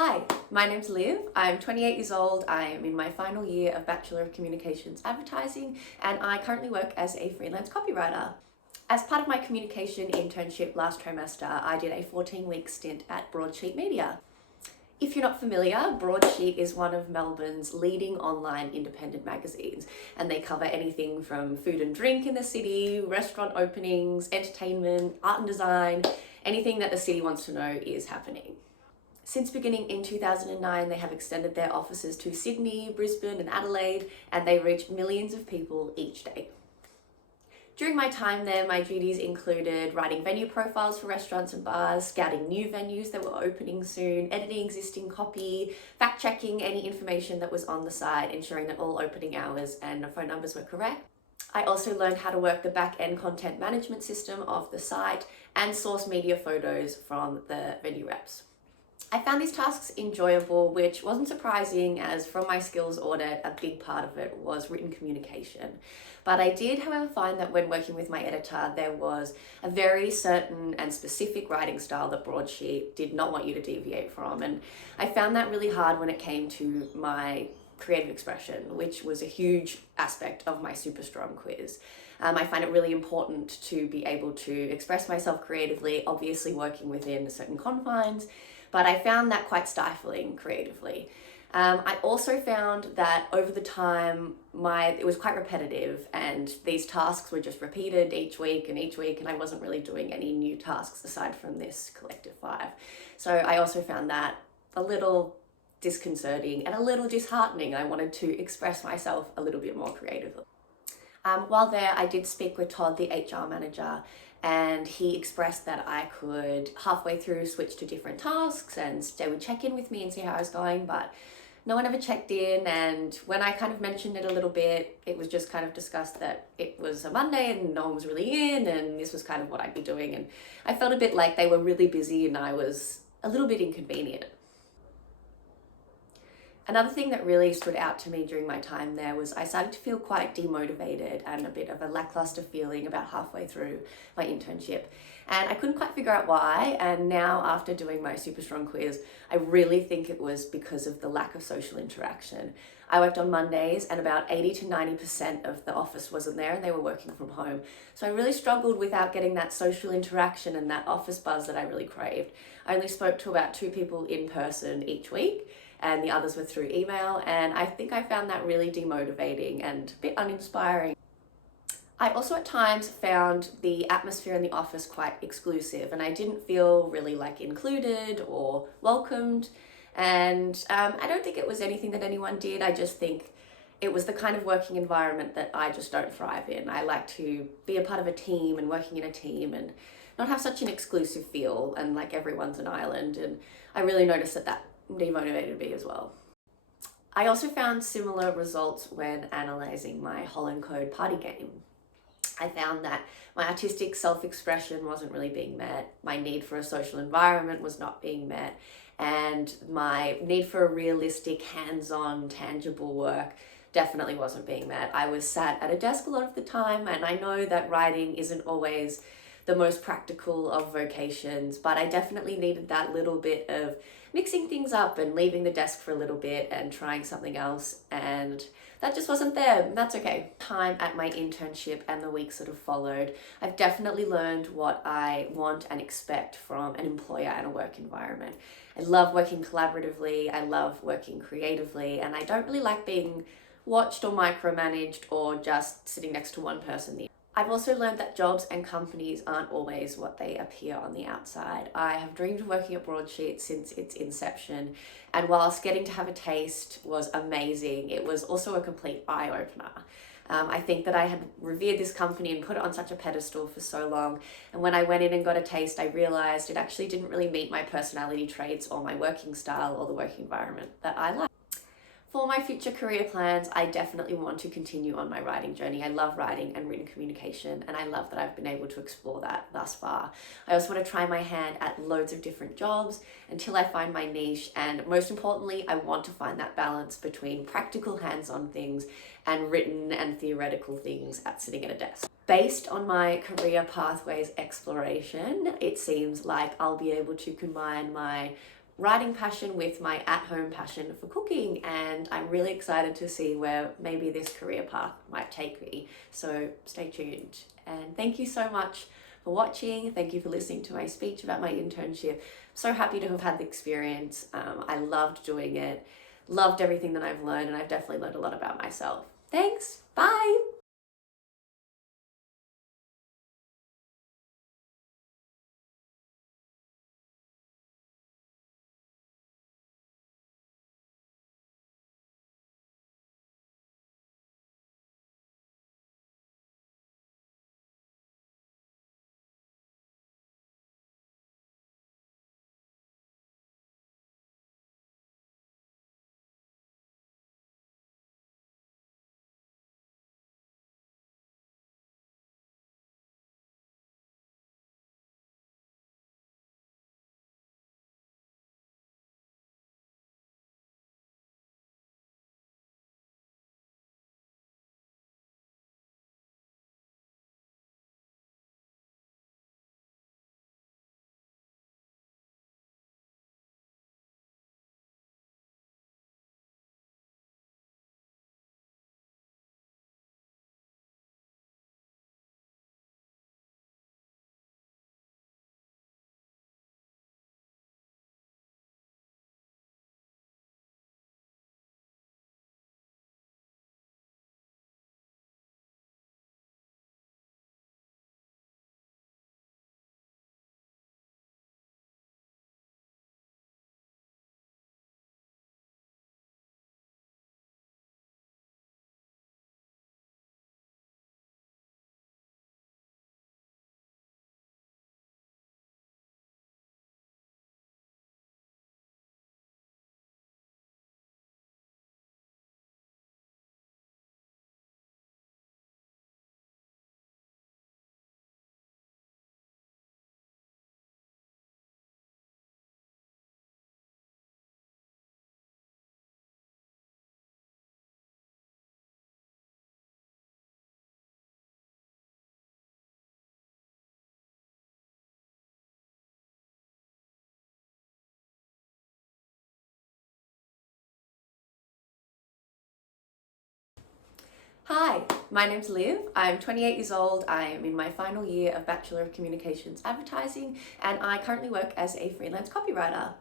Hi, my name's Liv. I'm 28 years old. I am in my final year of Bachelor of Communications Advertising, and I currently work as a freelance copywriter. As part of my communication internship last trimester, I did a 14-week stint at Broadsheet Media. If you're not familiar, Broadsheet is one of Melbourne's leading online independent magazines, and they cover anything from food and drink in the city, restaurant openings, entertainment, art and design, anything that the city wants to know is happening. Since beginning in 2009, they have extended their offices to Sydney, Brisbane and Adelaide, and they reach millions of people each day. During my time there, my duties included writing venue profiles for restaurants and bars, scouting new venues that were opening soon, editing existing copy, fact-checking any information that was on the site, ensuring that all opening hours and phone numbers were correct. I also learned how to work the back-end content management system of the site and source media photos from the venue reps. I found these tasks enjoyable, which wasn't surprising as from my skills audit, a big part of it was written communication. But I did, however, find that when working with my editor, there was a very certain and specific writing style that Broadsheet did not want you to deviate from. And I found that really hard when it came to my creative expression, which was a huge aspect of my Super Strong quiz. I find it really important to be able to express myself creatively, obviously working within certain confines, but I found that quite stifling creatively. I also found that over the time, it was quite repetitive and these tasks were just repeated each week, and I wasn't really doing any new tasks aside from this collective 5. So I also found that a little disconcerting and a little disheartening. I wanted to express myself a little bit more creatively. While there, I did speak with Todd, the HR manager, and he expressed that I could halfway through switch to different tasks and they would check in with me and see how I was going, but no one ever checked in. And when I kind of mentioned it a little bit, it was just kind of discussed that it was a Monday and no one was really in and this was kind of what I'd be doing. And I felt a bit like they were really busy and I was a little bit inconvenient. Another thing that really stood out to me during my time there was I started to feel quite demotivated and a bit of a lackluster feeling about halfway through my internship. And I couldn't quite figure out why. And now after doing my Super Strong quiz, I really think it was because of the lack of social interaction. I worked on Mondays and about 80 to 90% of the office wasn't there and they were working from home. So I really struggled without getting that social interaction and that office buzz that I really craved. I only spoke to about 2 people in person each week, and the others were through email, and I think I found that really demotivating and a bit uninspiring. I also at times found the atmosphere in the office quite exclusive and I didn't feel really like included or welcomed, and I don't think it was anything that anyone did. I just think it was the kind of working environment that I just don't thrive in. I like to be a part of a team and working in a team and not have such an exclusive feel and like everyone's an island, and I really noticed that demotivated me as well. I also found similar results when analysing my Holland Code party game. I found that my artistic self-expression wasn't really being met, my need for a social environment was not being met, and my need for a realistic, hands-on, tangible work definitely wasn't being met. I was sat at a desk a lot of the time, and I know that writing isn't always the most practical of vocations, but I definitely needed that little bit of mixing things up and leaving the desk for a little bit and trying something else, and that just wasn't there, and that's okay. Time at my internship and the weeks that have followed, I've definitely learned what I want and expect from an employer and a work environment. I love working collaboratively, I love working creatively, and I don't really like being watched or micromanaged or just sitting next to one person. I've also learned that jobs and companies aren't always what they appear on the outside. I have dreamed of working at Broadsheet since its inception, and whilst getting to have a taste was amazing, it was also a complete eye-opener. I think that I had revered this company and put it on such a pedestal for so long, and when I went in and got a taste, I realised it actually didn't really meet my personality traits or my working style or the working environment that I like. For my future career plans, I definitely want to continue on my writing journey. I love writing and written communication, and I love that I've been able to explore that thus far. I also want to try my hand at loads of different jobs until I find my niche, and most importantly, I want to find that balance between practical hands-on things and written and theoretical things sitting at a desk. Based on my career pathways exploration, it seems like I'll be able to combine my writing passion with my at-home passion for cooking, and I'm really excited to see where maybe this career path might take me. So stay tuned. And thank you so much for watching. Thank you for listening to my speech about my internship. So happy to have had the experience. I loved doing it, loved everything that I've learned, and I've definitely learned a lot about myself. Thanks. Bye. Hi, my name's Liv. I'm 28 years old. I am in my final year of Bachelor of Communications Advertising, and I currently work as a freelance copywriter.